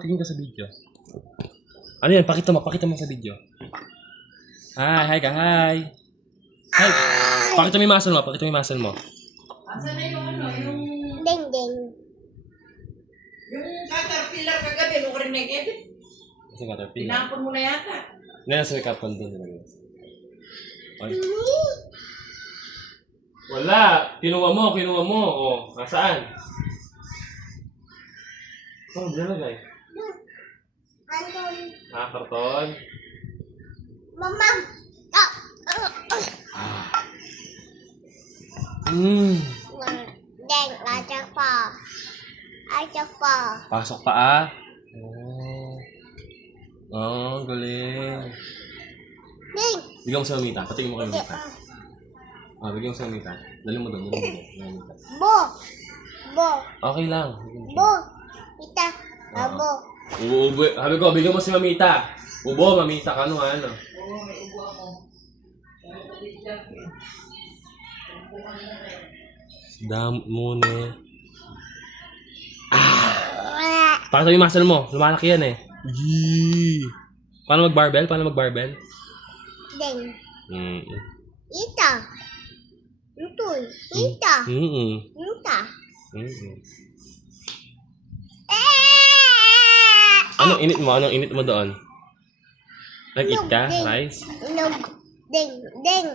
tingin ka sa video. Ano yan? Pakita mo sa video. Hi ka, hi. Hi. Pakita mo yung muscle mo, Asan na yung ano, yung... Ding. Yung caterpillar kagabi, mo rin nakikita. Kasi caterpillar. Tinampon mo na yata. Nasa may kapon doon. Ay. Wala. Kinuha mo. Oh, nasaan? Oh, nalagay. Andun. Karton. Mama. Ding, ajak pa. Pasok pa galing. Ding. Bigyan mo sa mamita. Patingin mo kay mamita. Bigyan mo sa mamita. Dali mo doon. Mamita. Bo. Okay lang. Bo. Ita. Bo. Ubo. Sabi ko, bigyan mo si mamita. Ubo, mamita ka ano. Oo, may ubo ako. Dam muna. Para sa yung muscle mo. Lumalaki yan eh. Yee. Paano mag-barbell? Ding. Ita. Lutoy. Ita. Ita. Anong init mo doon? Nag-eat ka? Ding. Rice? Ding.